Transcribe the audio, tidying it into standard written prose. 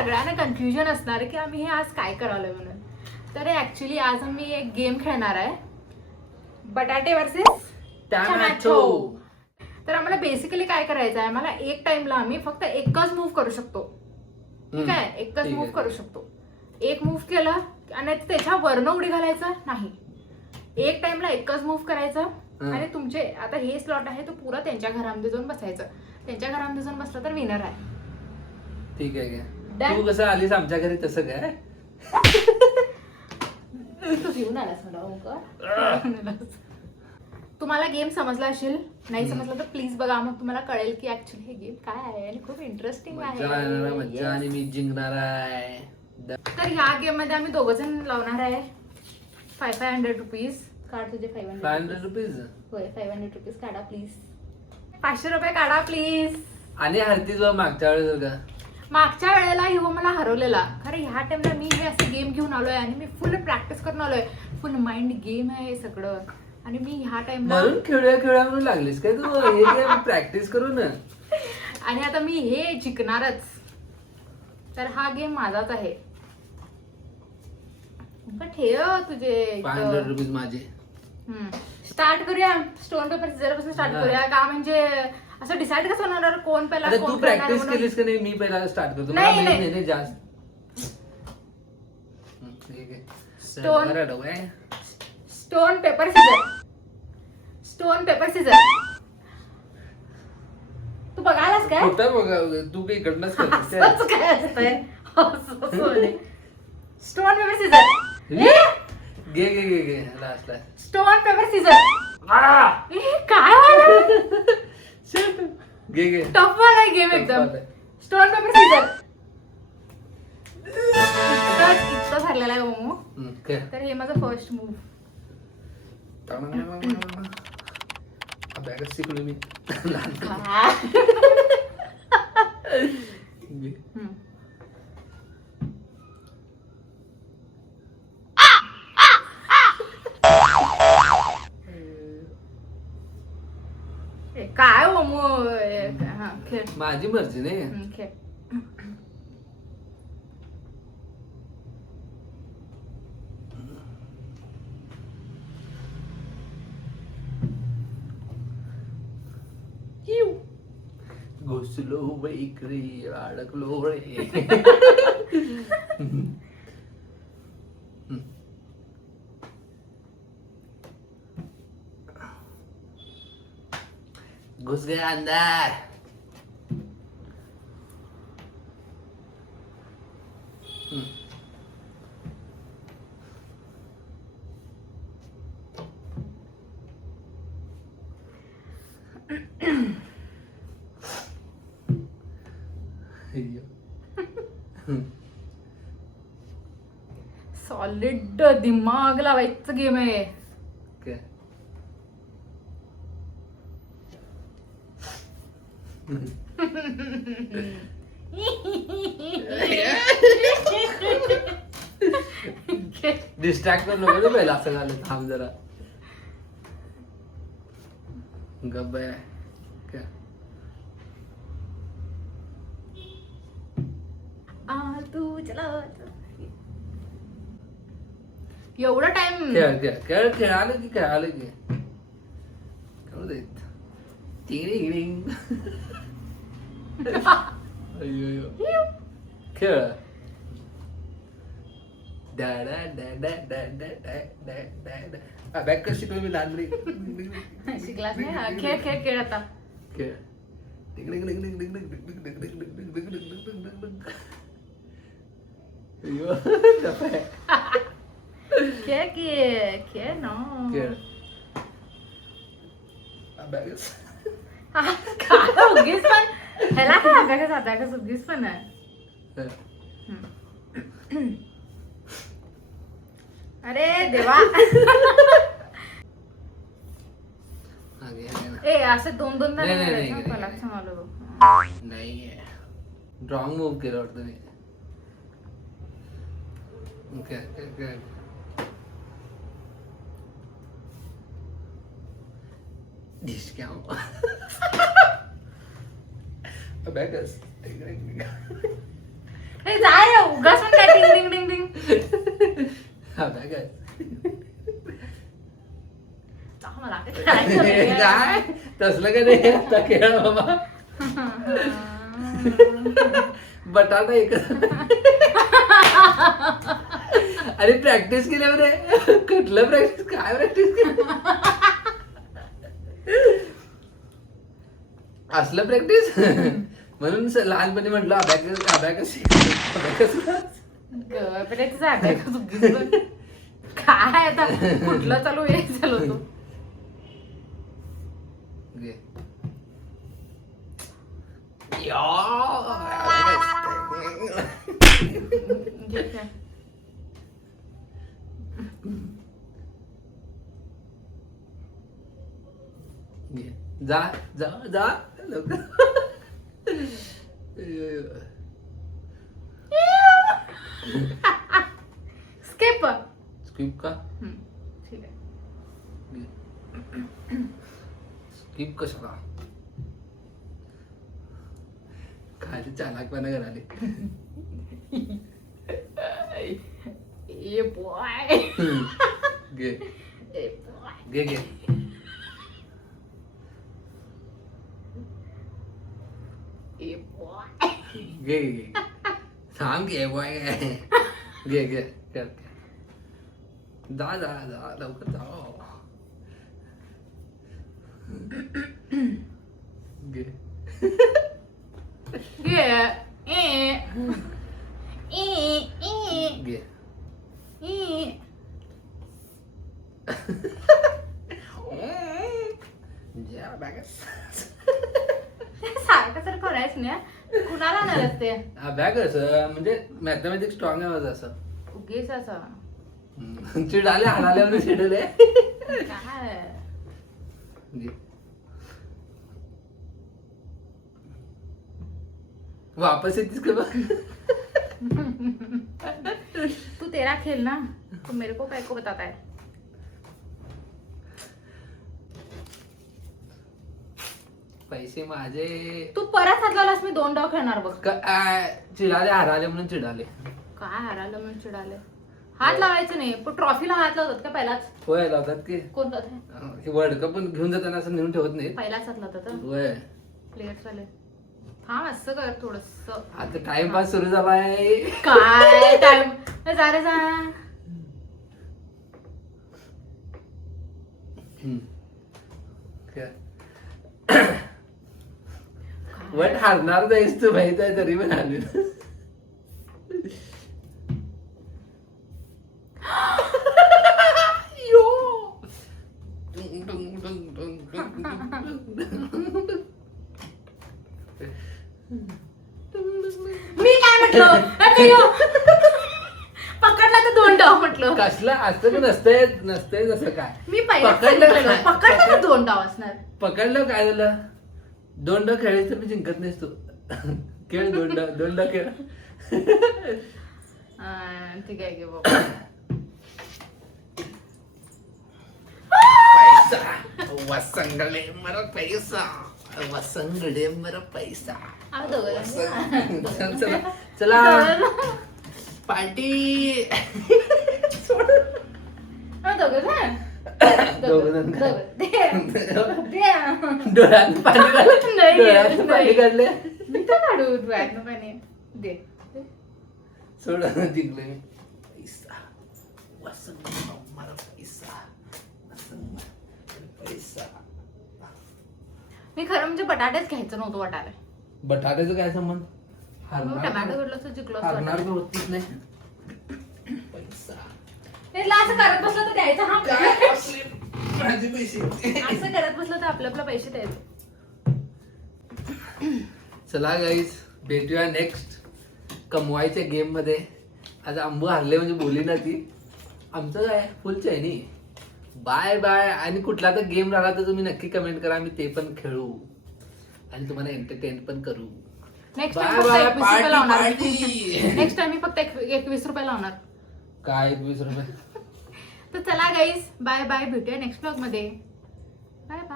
सगळ्यांना कन्फ्युजन असणार की आम्ही हे आज काय करालोय म्हणून. तर ऍक्च्युली आज आम्ही एक गेम खेळणार आहे, बटाटे वर्सेस टोमॅटो. तर आम्हाला बेसिकली काय करायचं आहे, आम्हाला एक टाइमला आम्ही फक्त एकच मूव्ह करू शकतो. ठीक आहे, एकच मूव्ह करू शकतो. एक मूव्ह केलं आणि त्याच्या वरनं उडी घालायचं नाही. एक टाइमला एकच मूव्ह करायचं आणि तुमचे आता हे स्लॉट आहे तो पुरा त्यांच्या घरामध्ये जाऊन बसायचं. त्यांच्या घरामध्ये जाऊन बसला तर विनर आहे. ठीक आहे. तू कसं आलीस आमच्या घरी तसं काय? तू घेऊन आलास मला. तुम्हाला गेम समजला असेल, नाही समजला तर प्लीज बघा, मग तुम्हाला कळेल की ऍक्च्युली हे गेम काय आहे आणि खूप इंटरेस्टिंग आहे. मज्जा आणि मी जिंकणार आहे. तर ह्या गेम मध्ये आम्ही दोघ जण लावणार आहे 500 रुपीज. काढ तुझे 500 रुपीज. होय, 500 रुपीज काढा प्लीज. 500 रुपये काढा प्लीज. आणि हरतीच मागच्या वेळेस का मागच्या वेळेला हिवो मला हरवलेला. खरं ह्या टाइमला मी हे असे गेम घेऊन आलोय आणि मी फुल प्रॅक्टिस करून आलोय. फुल माइंड गेम आहे सगळं. आणि मी ह्या टाइमला म्हणून खेळूया म्हणून लागलीस काय तू हे गेम प्रॅक्टिस करून? आणि आता मी हे जिंकणारच. तर हा गेम माझाच आहे. ठेव तुझे 500 रुपीज माझे. स्टार्ट करूया. स्टोन पेपर सिझर पासून स्टार्ट करूया का? म्हणजे असं डिसाइड कसं होणार कोण पहिला तू प्रॅक्टिस केलीस का नाही? मी पहिला स्टार्ट करतो. नाही जास्त stone paper scissor. Stone paper scissor. तू बघायलास काय? तू काही इकडनंच काय असतंय? Stone paper scissor. घे लास्ट. Stone paper scissor. काय वाटलं? घे टफ वाला गेम एकदम. Stone paper scissor. इतकं ठरलेलं आहे मोमो. तर हे माझं फर्स्ट मूव्ह. बॅगच शिकलो मी. काय मोमो. खेळ. माझी मर्जी नाही. खेळ. घुसलो इकडे अडकलो रे. घुस गया अंदर. सॉलिड दिमाग लावायचं गेम आहे. डिस्ट्रॅक्ट करू नको पहिला. असं झालं थांब जरा. गप्प आहे. तू चला एवढा टाइम खेळालं की खेळालं की करू देत. खेळ. बॅग शिकलो मी लहानपणी. शिकलास नाही? खेळ खेळ खेळ आता. खेळ. खेळ की खेळ ना. खेळ. काय उगीच पण ह्याला काय अभ्यास अभ्यास उगीच पण आहे. अरे देवा. ए असे दोन दोन नाही. रॉंग मूव केलं वाटतं मी. ए, जा रे उगाच पण काय डिंग डिंग डिंग डिंग. काय जा, मला काय खेळायचं नाहीये. काय तसलं का नाही आता खेळ बाबा. बटाटा एकच. अरे प्रॅक्टिस केल्यावर रे. कुठलं प्रॅक्टिस काय प्रॅक्टिस केली असलं प्रॅक्टिस. म्हणून लहानपणी म्हटलं अभ्यास अभ्यास काय आता कुठलं चालू हे चालू तू घे. घे काय. घे. जा जा जा लवकर. स्किप. स्किप का ठीक आहे. स्किप कशाला काय ते चालाकपणा कराले. A boy. घे ए बॉय. घे घे. A boy. घे घे थांब घे बॉय काय. घे घे कर. जा जा जा लवकर जा. घे घे. ए ए ए घे. ए. जा बॅगस. सारखं सारखं करायचं ना कुणाला आणणार असते अभ्यास म्हणजे मॅथमॅटिक्स स्ट्रॉंग आहे माझं असं. उगीच असं चिडाले हाडाल्यावर चिडले. काय वापस येतीस का बघ. तू तेरा खेल ना तो मेरे को काय को बताता है. पैसे माझे. तू परत हात लावलास मी 2 डाव खेळणार बघ. चिडाले हाराले म्हणून चिडाले. काय हरालं म्हणून चिडाले. हात लावायचं नाही पण ट्रॉफीला हात लावतात का पहिलाच. होय लावतात की कोण लावत वर्ल्ड कप पण घेऊन जाताना असं नेऊन ठेवत नाही. पहिलाच हात लावतात होय प्लेयर्स वाले. थांब असं कर थोडस. आता टाइमपास सुरू झालाय. काय टाइम जा रे जा. वट हारणार नाहीस तू माहित आहे तरी पण हारली. मी काय म्हटलं पकडला तर 2 डाव म्हटलं. कसलं असतं की नसतंय नसतंय जसं काय. मी पहिला पकडला तर 2 डाव असणार. पकडलं काय झालं. 2 डाव खेळायचं तर मी जिंकत नाहीस तू. खेळ 2 डाव खेळ. ठीक आहे की बाबा. पैसा वसंगडे मर पैसा वसंगडे मर पैसा. चला चला पार्टी. डोळ्यात पाणी काढले. मी तर काढू डोळ्यातनं पाणी. दे सोड जिंकले मी. पैसा वसंग मर पैसा पैसा. मी खरं म्हणजे बटाटेच घ्यायचं नव्हतं वाटायला. बटाट्याचं काय संबंध. टमॅटो घडलं तर जिंकलो असं हारणार वाटायला. तर होतीच नाही. पैसा त्याला असं करत बसलं तर द्यायचं. हा माझे पैसे. असं करत बसलं तर आपले पैसे द्यायचे. चला गाईज भेटूया नेक्स्ट कमवायच्या गेम मध्ये. आज आंबू हारले म्हणजे बोली ना ती. आमचं काय फुल चैनी. Bye bye. आणि कुठला तर गेम राहिला तर तुम्ही नक्की कमेंट करा. आम्ही ते पण खेळू आणि तुम्हाला एंटरटेन पण करू. Next bye time bye. फक्त 21 रुपये लावणार. पार्टी. नेक्स्ट टाइम मी फक्त 21 रुपये लावणार. काय 21 रुपये. तर चला गाईज बाय बाय. भेटूया नेक्स्ट ब्लॉग मध्ये. Bye bye.